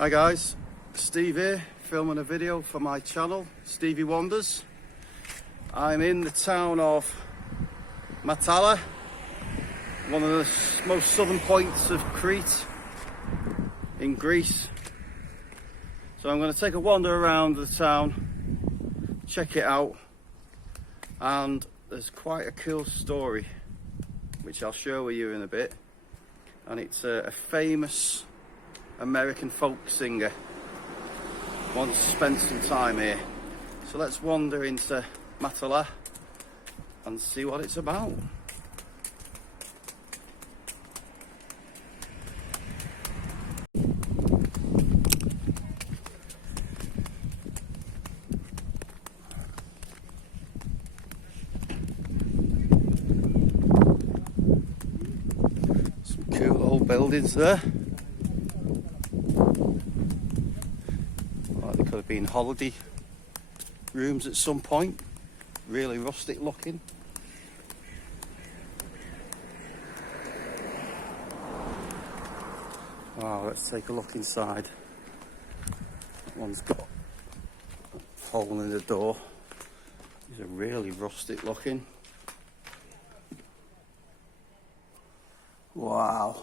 Hi guys, Steve here, filming a video for my channel, Stevie Wonders. I'm in the town of Matala, one of the most southern points of Crete in Greece. So I'm going to take a wander around the town, check it out, and there's quite a cool story which I'll share with you in a bit. And it's a famous American folk singer once spent some time here. So let's wander into Matala and see what it's about. Some cool old buildings there. Could have been holiday rooms at some point. Really rustic looking. Wow, let's take a look inside. That one's got a hole in the door. These are really rustic looking. Wow.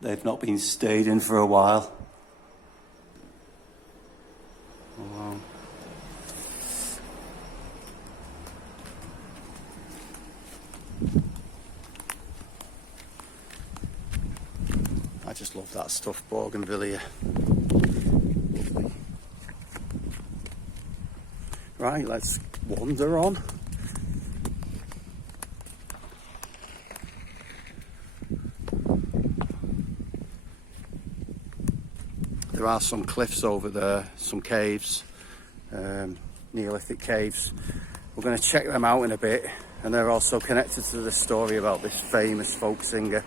They've not been stayed in for a while. Wow. I just love that stuff, bougainvillea. Lovely. Right, let's wander on. There are some cliffs over there, some caves, Neolithic caves. We're going to check them out in a bit, and they're also connected to the story about this famous folk singer.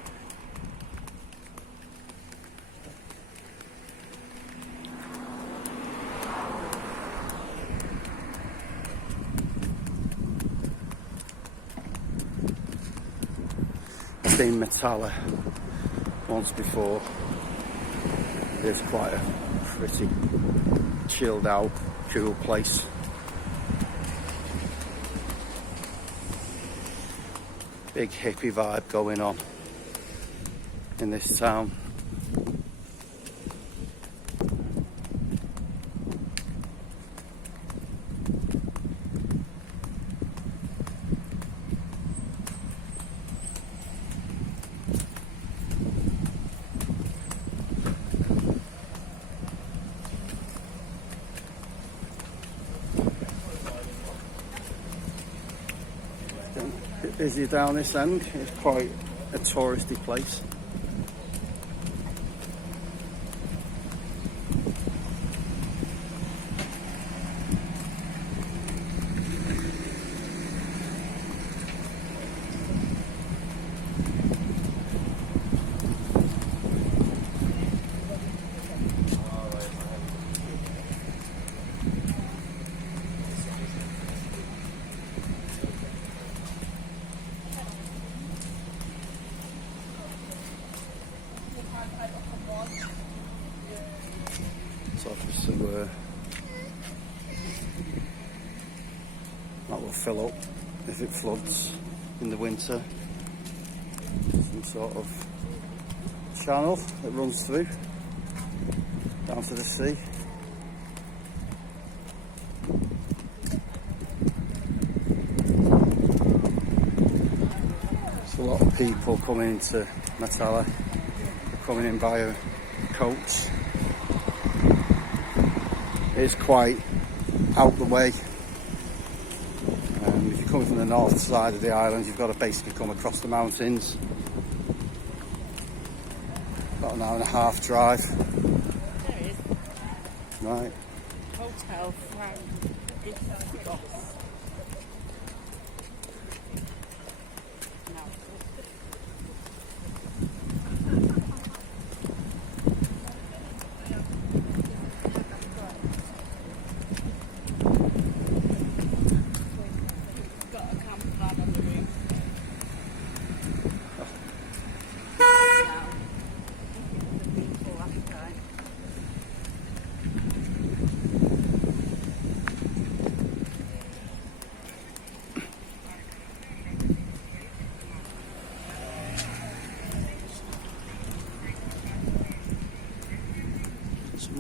I've been Matala once before. It's quite a pretty chilled out, cool place. Big hippie vibe going on in this town. Busy down this end. It's quite a touristy place. Obviously that will fill up if it floods in the winter. Some sort of channel that runs through down to the sea. There's a lot of people coming into Matala. They're coming in by a coach. It's quite out the way. If you're coming from the north side of the island, you've got to basically come across the mountains. About an hour and a half drive. There is. Right. Hotel Frank.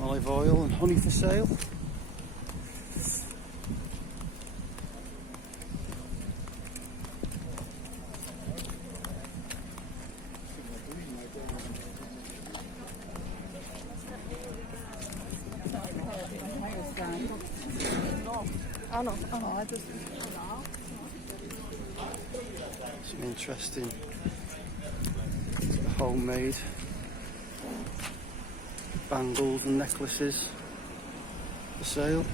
Olive oil and honey for sale. Some interesting homemade bangles and necklaces for sale.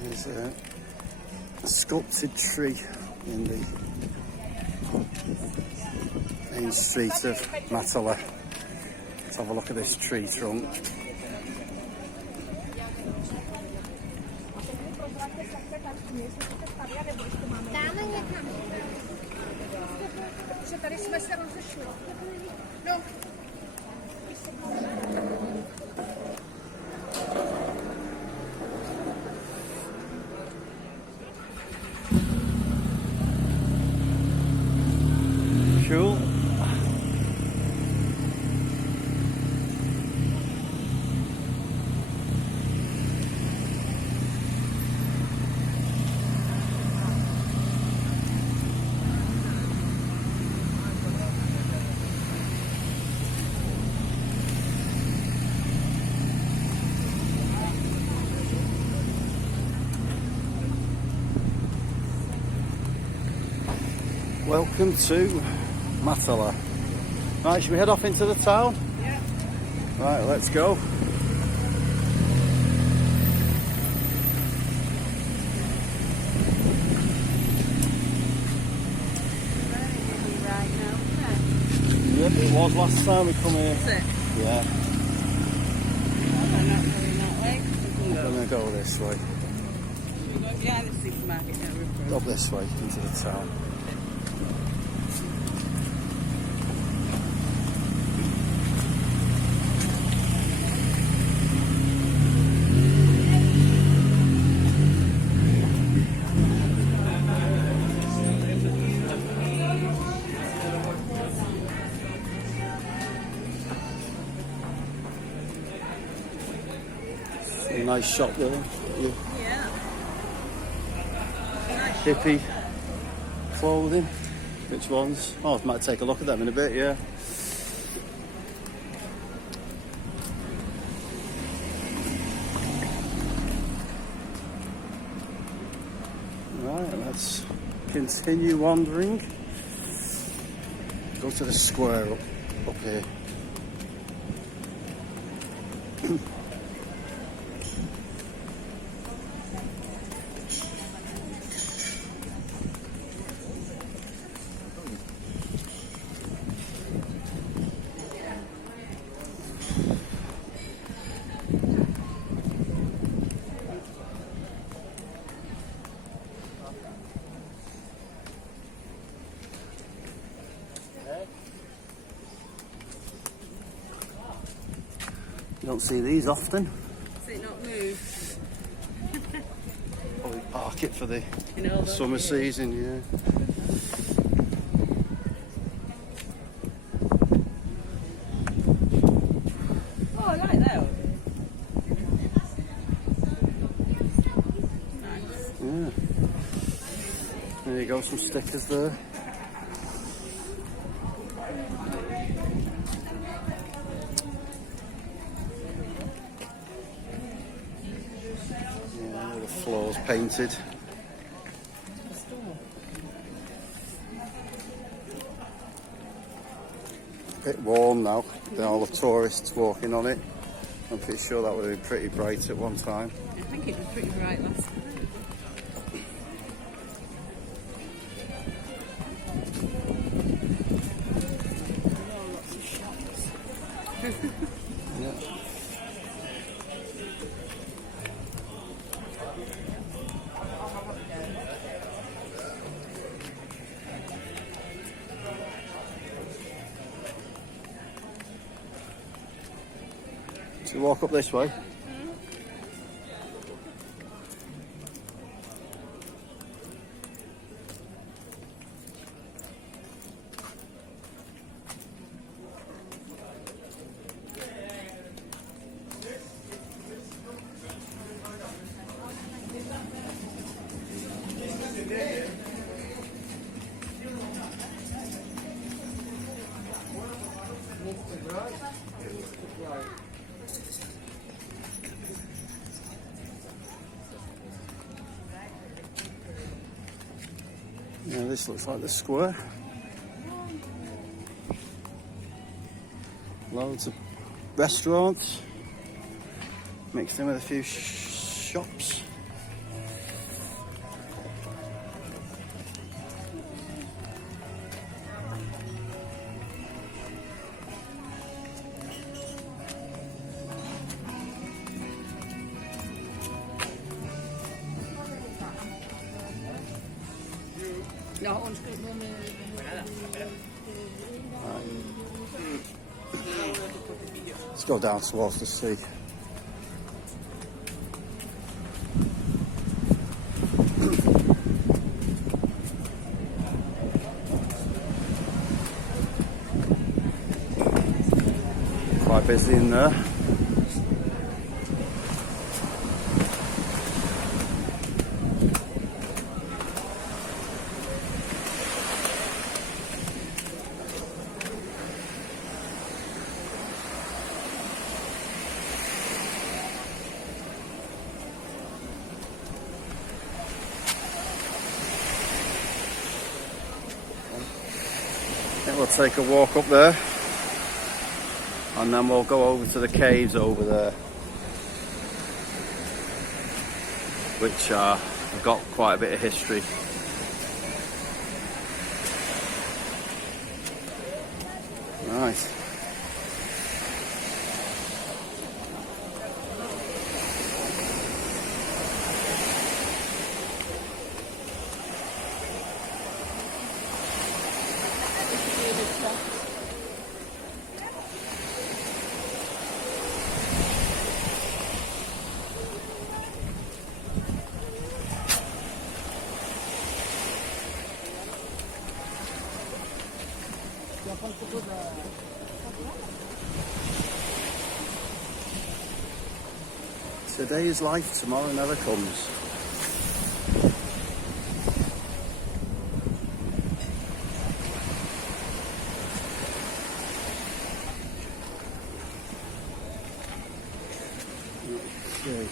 There's a sculpted tree in the main street of Matala. Let's have a look at this tree trunk. Cool. Welcome to Matala. Right, should we head off into the town? Yeah. Right, let's go. Right now, isn't Yep, it was last time we come here. it? Is it? Yeah, I'm not going that way. I'm gonna go this way. We go behind the supermarket now. We're through. Up this way into the town. A nice shop there. Yeah. Hippy clothing. Which ones? Oh, I might take a look at them in a bit, yeah. Right, let's continue wandering. Go to the square up here. You don't see these often. Does it not move? Probably park it for the In all those summer years? season, yeah. Oh, I like that. Nice. Yeah. There you go, some stickers there. Yeah, the floor's painted. A bit warm now, with all the tourists walking on it. I'm pretty sure that would have been pretty bright at one time. I think it was pretty bright last time. Oh, lots of shops. Yeah. So walk up this way. Yeah, this looks like the square. Loads of restaurants mixed in with a few shops. Nå, undskyld. Let's go down towards the sea. Quite busy in there. We'll take a walk up there and then we'll go over to the caves over there, which have got quite a bit of history. Nice. Today is life, tomorrow never comes. Okay.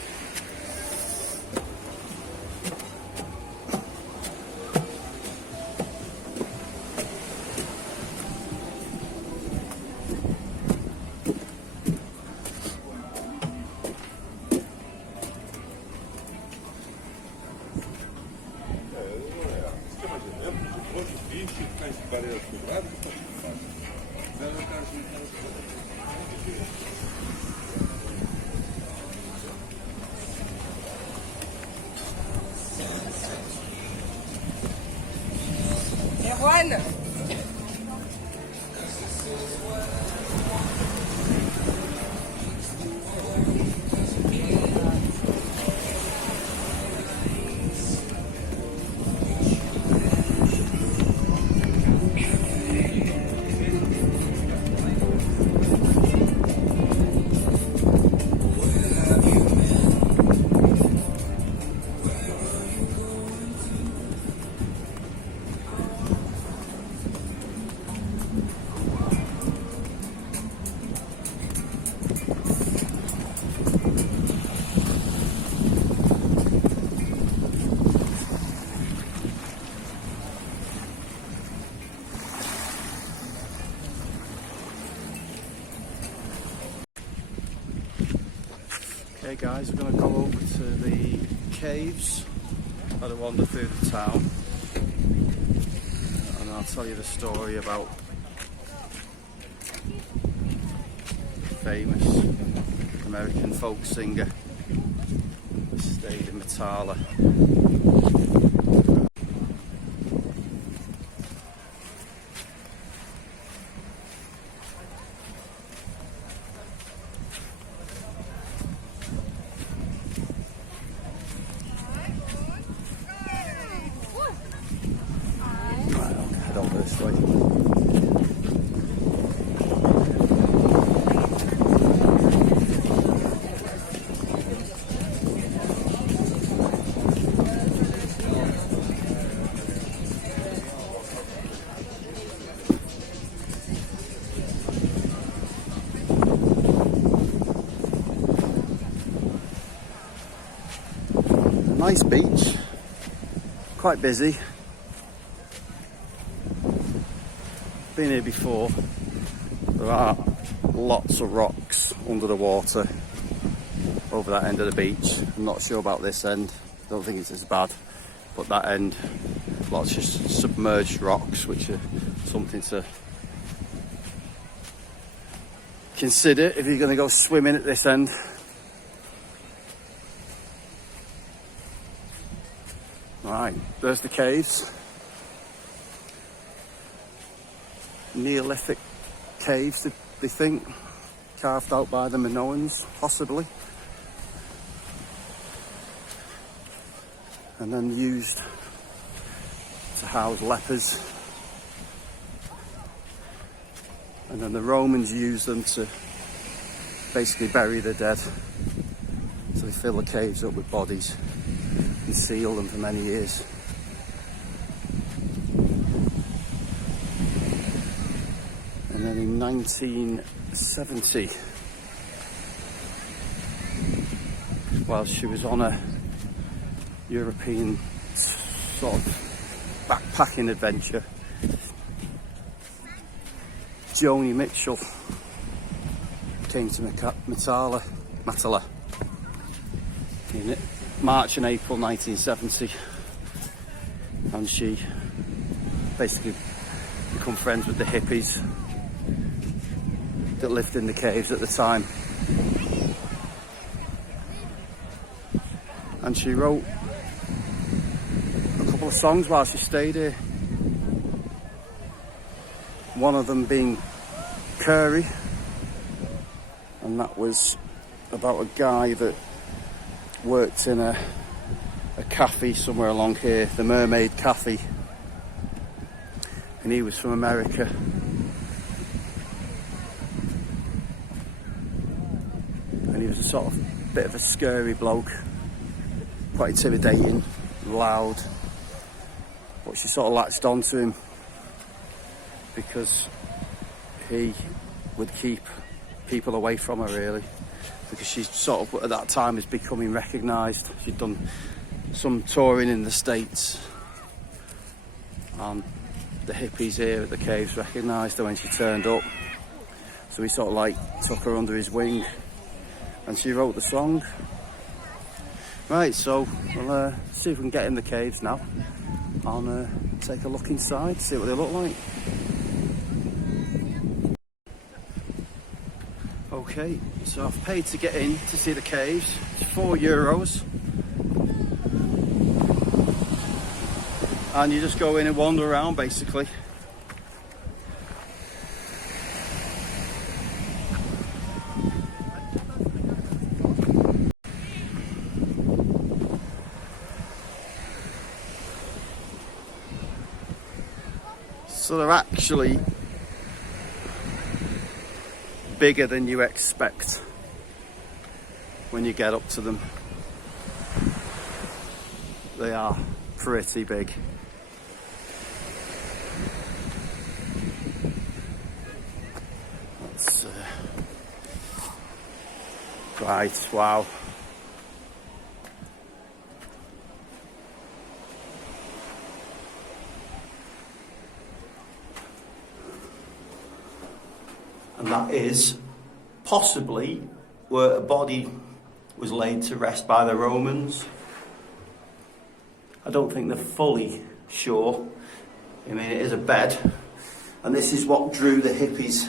Juan. Okay guys, we're going to go over to the caves. Had a wander through the town and I'll tell you the story about the famous American folk singer who stayed in Matala. Nice beach, quite busy. Been here before. There are lots of rocks under the water over that end of the beach. I'm not sure about this end, don't think it's as bad, but that end, lots of submerged rocks, which are something to consider if you're going to go swimming at this end. Right, there's the caves. Neolithic caves, they think, carved out by the Minoans, possibly, and then used to house lepers, and then the Romans used them to basically bury the dead, so they fill the caves up with bodies and seal them for many years. And then in 1970, while she was on a European sort of backpacking adventure, Joni Mitchell came to Matala in March and April 1970, and she basically become friends with the hippies that lived in the caves at the time, and she wrote a couple of songs while she stayed here, one of them being Curry, and that was about a guy that worked in a cafe somewhere along here, the Mermaid Cafe, and he was from America. And he was a sort of bit of a scary bloke, quite intimidating, loud, but she sort of latched onto him because he would keep people away from her, really, because she sort of at that time was becoming recognised. She'd done some touring in the States, and the hippies here at the caves recognised her when she turned up, so he sort of like took her under his wing, and she wrote the song. Right, so we'll see if we can get in the caves now and take a look inside, see what they look like. Okay, so I've paid to get in to see the caves. It's €4, and you just go in and wander around basically. So they're actually bigger than you expect when you get up to them. They are pretty big. That's right, wow. And that is possibly where a body was laid to rest by the Romans. I don't think they're fully sure. I mean, it is a bed, and this is what drew the hippies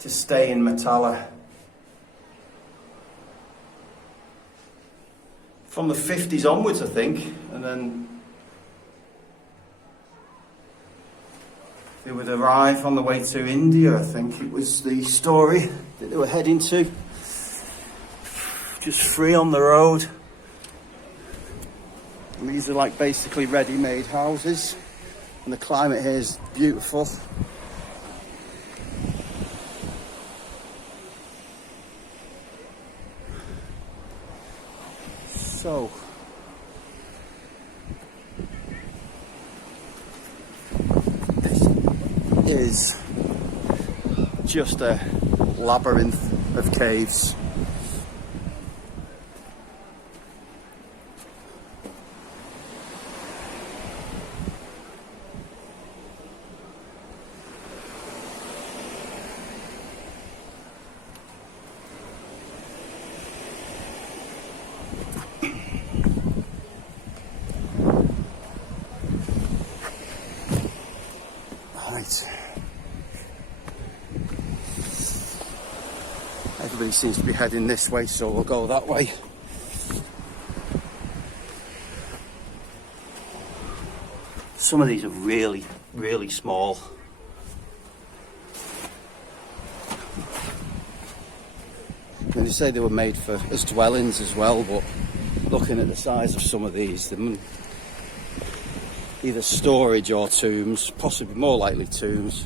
to stay in Matala. From the 50s onwards, I think, and then they would arrive on the way to India, I think it was the story that they were heading to. Just free on the road. And these are like basically ready-made houses, and the climate here is beautiful. So is just a labyrinth of caves. Everybody seems to be heading this way, so we'll go that way. Some of these are really, really small. And they say they were made for as dwellings as well, but looking at the size of some of these, they're either storage or tombs, possibly more likely tombs.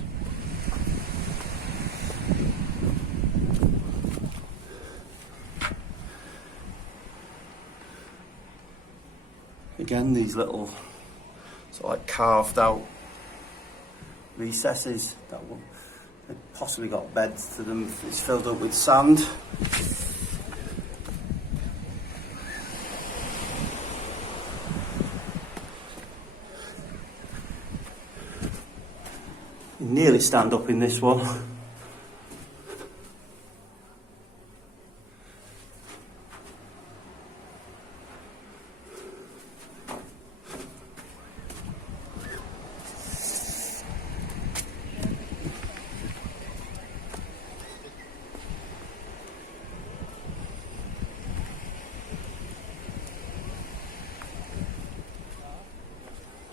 Again, these little sort of like carved out recesses that will they've possibly got beds to them. It's filled up with sand. You nearly stand up in this one.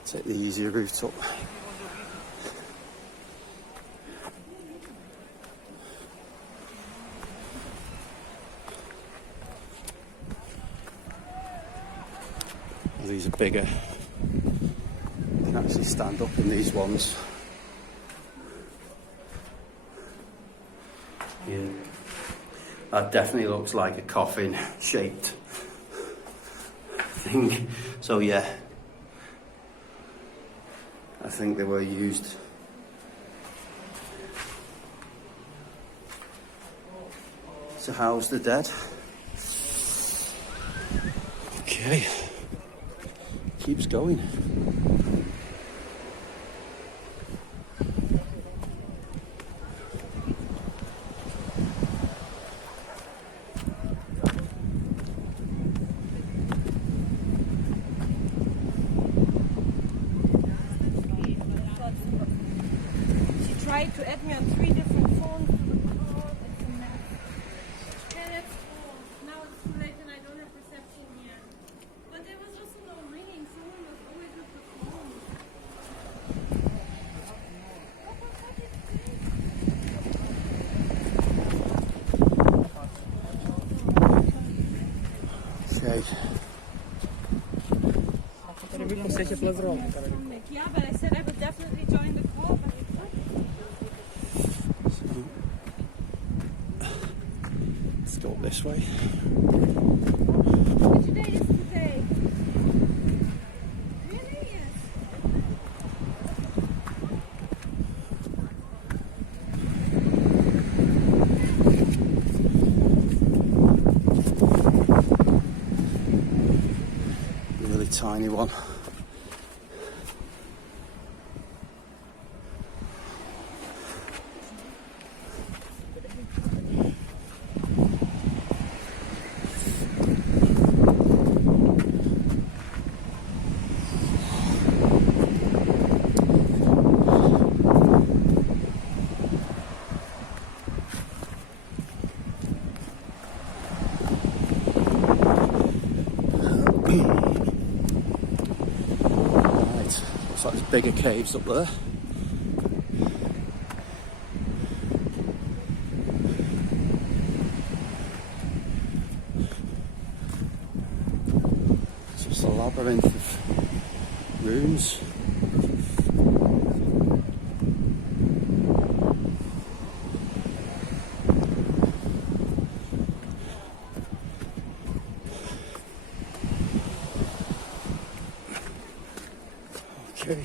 Take the easier route up. These are bigger. You can actually stand up in these ones. Yeah, that definitely looks like a coffin shaped thing. So yeah, I think they were used to house the dead. Okay, keeps going. Tried to add me on 3 different phones to the call. It's a mess. Yeah, that's cool. Now it's too late and I don't have reception here. But there was also no ringing. Someone was always with the phone. Okay. Yeah, but I said I would definitely join the call, but it Let's go up this way. Which day is today? Really? Yes. A really tiny one. Right, looks like there's bigger caves up there. Just a labyrinth of rooms. Okay.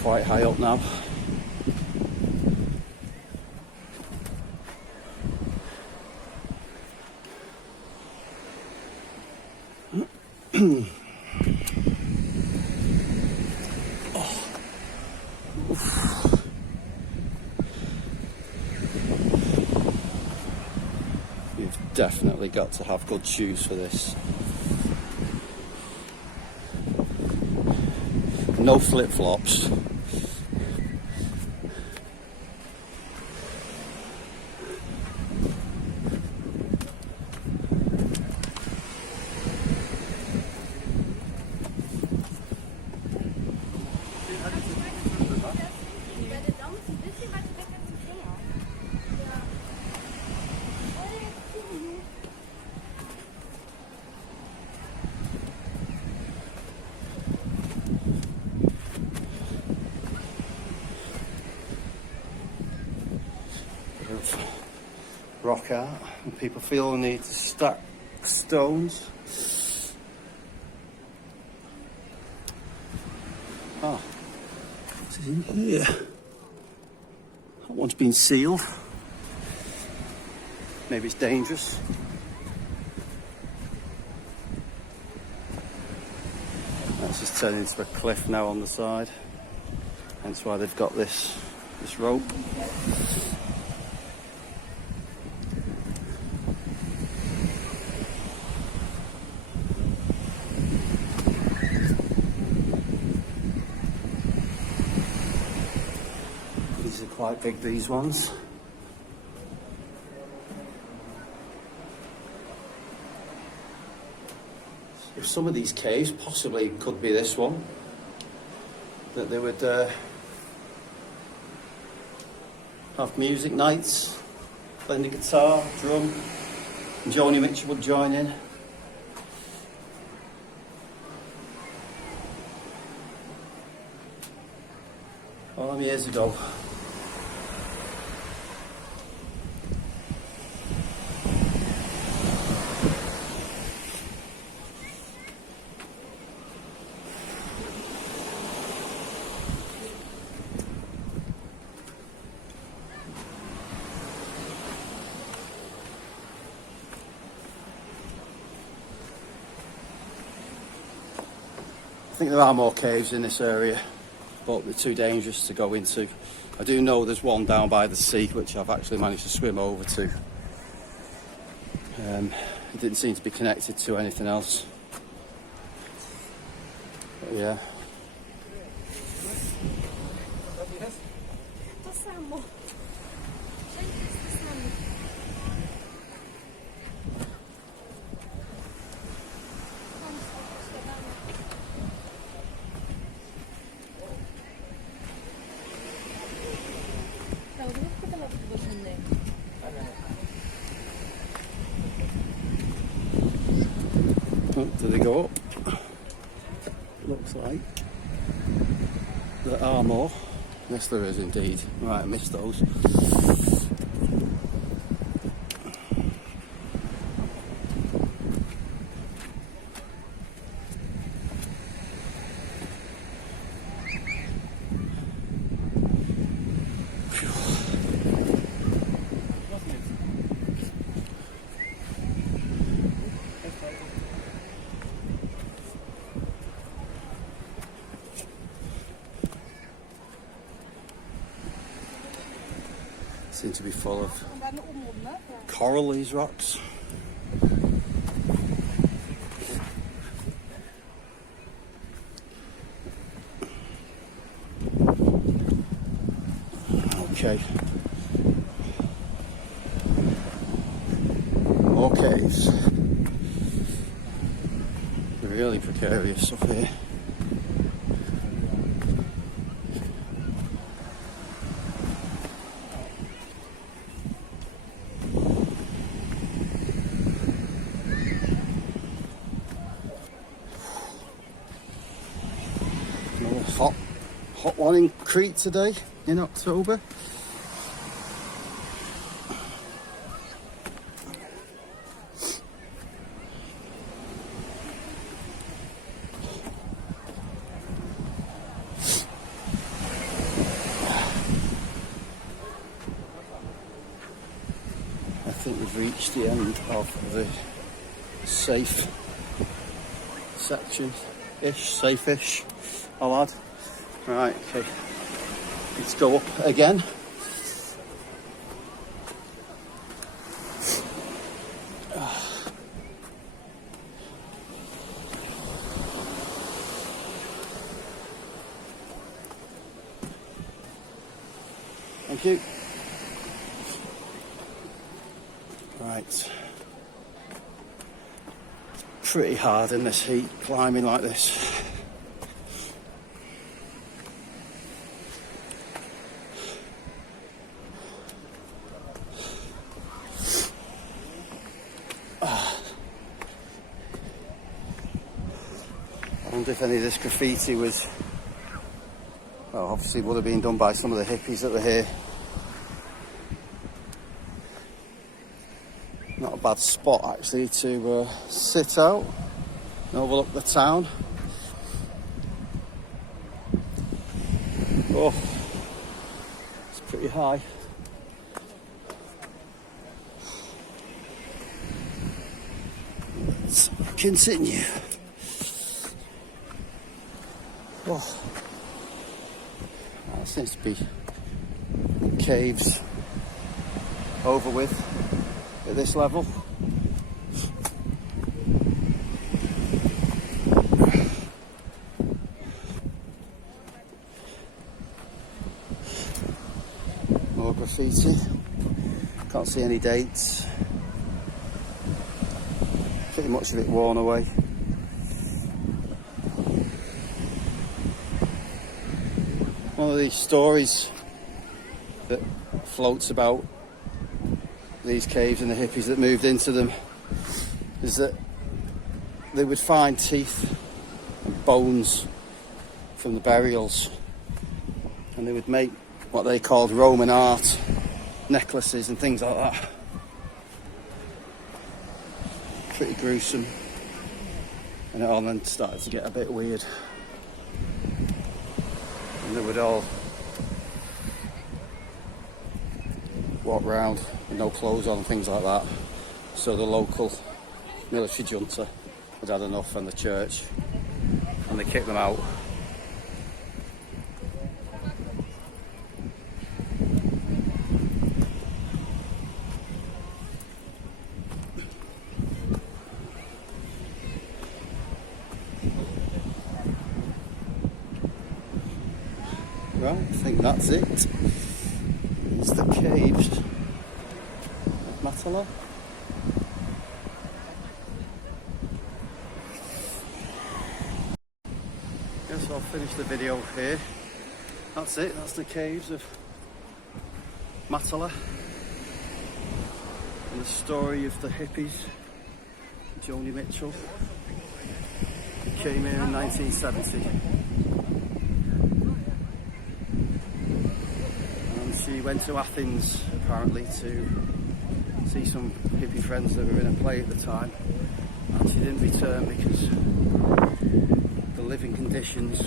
Quite high up now. You've definitely got to have good shoes for this. no flip-flops. Rock art, and people feel the need to stack stones. Ah, what's in here? That one's been sealed. Maybe it's dangerous. That's just turned into a cliff now on the side. Hence why they've got this rope. These are quite big, these ones. If some of these caves possibly could be this one, that they would have music nights, playing the guitar, drum, and Joni Mitchell would join in. All them years ago. I think there are more caves in this area, but they're too dangerous to go into. I do know there's one down by the sea which I've actually managed to swim over to. It didn't seem to be connected to anything else. But yeah. Do they go up? Looks like there are more. Yes, there is indeed. Right, I missed those. Seem to be full of coral, these rocks. Okay. More caves. Really precarious stuff here. Hot one in Crete today in October. I think we've reached the end of the safe section-ish, safe-ish, I'll add. Right, okay, let's go up again. Thank you. Right. Pretty hard in this heat, climbing like this. I wonder if any of this graffiti was, well, obviously would have been done by some of the hippies that were here. Not a bad spot actually to sit out and overlook the town. Oh, it's pretty high. Let's continue. Oh, that seems to be caves over with at this level. More graffiti. Can't see any dates. Pretty much of it worn away. One of these stories that floats about these caves and the hippies that moved into them is that they would find teeth and bones from the burials, and they would make what they called Roman art necklaces and things like that. Pretty gruesome, and it all then started to get a bit weird. And they would all walk around with no clothes on and things like that. So the local military junta had had enough, and the church, and they kicked them out. Right, I think that's it. It's the caves of Matala. Guess I'll finish the video here. That's it, that's the caves of Matala. And the story of the hippies, Joni Mitchell, who came here in 1970. She went to Athens apparently to see some hippie friends that were in a play at the time, and she didn't return because the living conditions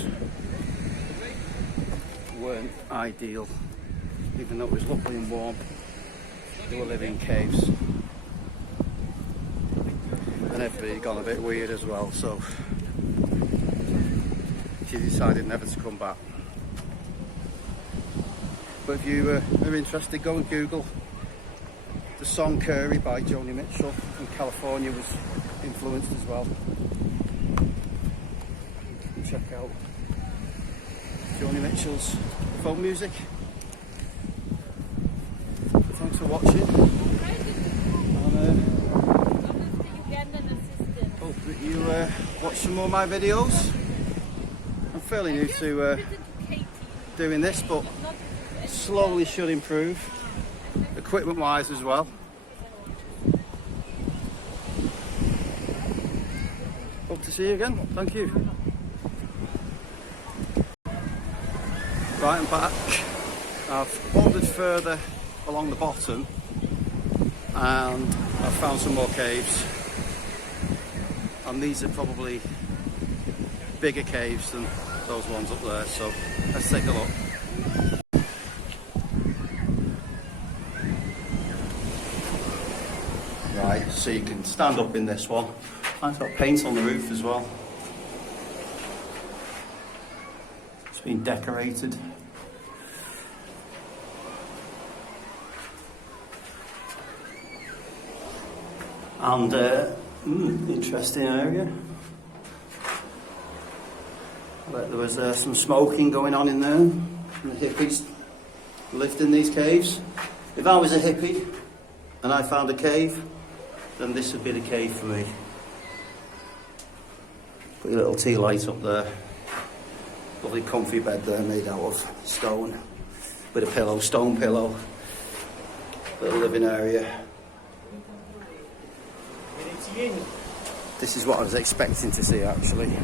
weren't ideal. Even though it was lovely and warm, they were living in caves, and everybody had gone a bit weird as well, so she decided never to come back. But if you are interested, go and Google the song Curry by Joni Mitchell, and California was influenced as well. And check out Joni Mitchell's folk music. Thanks for watching. And hope that you watch some more of my videos. I'm fairly new to doing this, but slowly should improve, equipment wise as well. Hope to see you again. Thank you. Right, I'm back. I've wandered further along the bottom and I've found some more caves, and these are probably bigger caves than those ones up there, so let's take a look. Right, so you can stand up in this one. It's got paint on the roof as well. It's been decorated. And interesting area. I bet there was some smoking going on in there from the hippies. lived in these caves. If I was a hippie and I found a cave, then this would be the cave for me. Put your little tea light up there. Lovely comfy bed there made out of stone. With a pillow, stone pillow. Little living area. This is what I was expecting to see actually.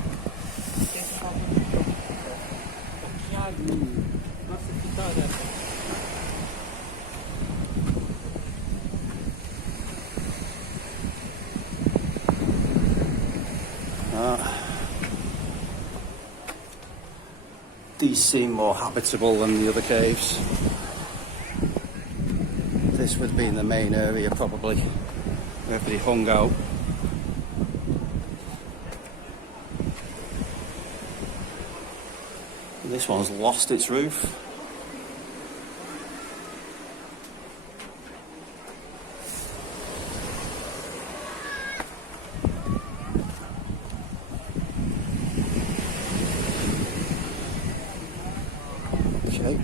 These seem more habitable than the other caves. This would be in the main area probably, where everybody hung out. And this one's lost its roof. Okay.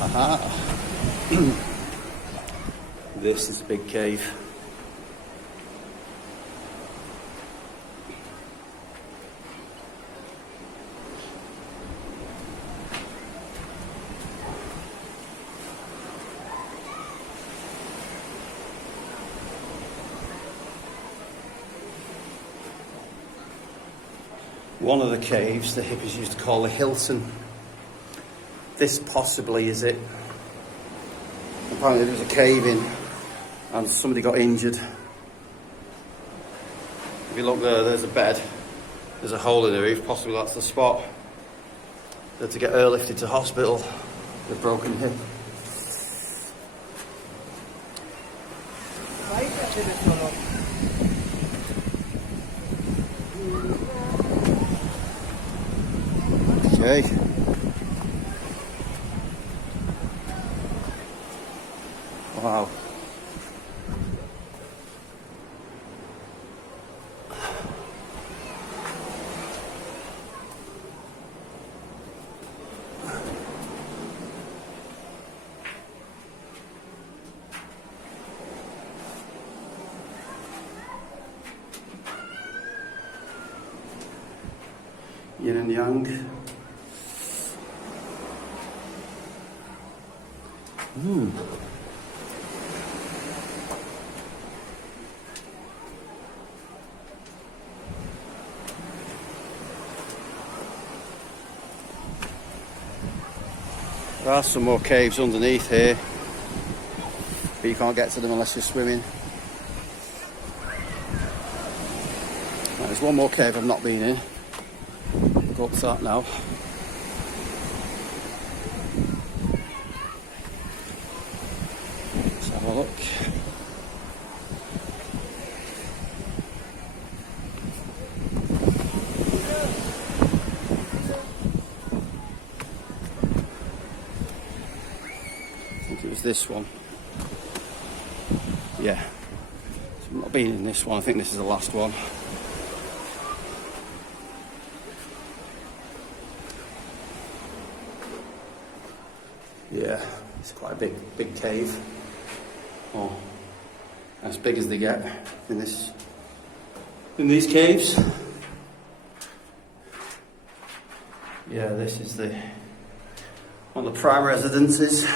Aha. This is a big cave. One of the caves the hippies used to call the Hilton. This possibly is it. Apparently there was a cave in and somebody got injured. If you look there, there's a bed. There's a hole in the roof, possibly that's the spot. They had to get airlifted to hospital with a broken hip. Okay. Wow. Yin and yang. There are some more caves underneath here, but you can't get to them unless you're swimming. Right, there's one more cave I've not been in. Go up to that now. Let's have a look. It was this one. Yeah. So I've not been in this one. I think this is the last one. Yeah, it's quite a big cave. Oh, as big as they get in these caves. Yeah, this is one of the prime residences.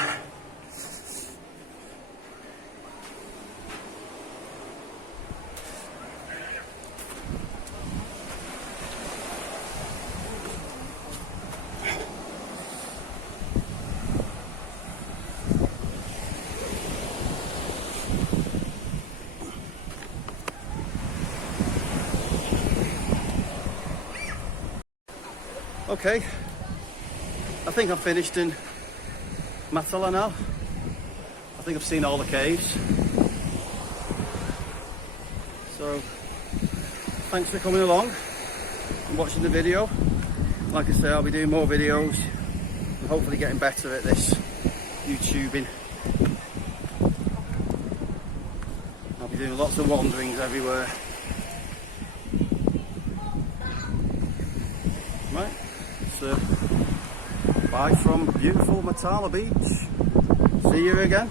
Okay, I think I'm finished in Matala now. I think I've seen all the caves. So, thanks for coming along and watching the video. Like I say, I'll be doing more videos and hopefully getting better at this YouTubing. I'll be doing lots of wanderings everywhere. Right, so Bye from beautiful Matala Beach. See you again.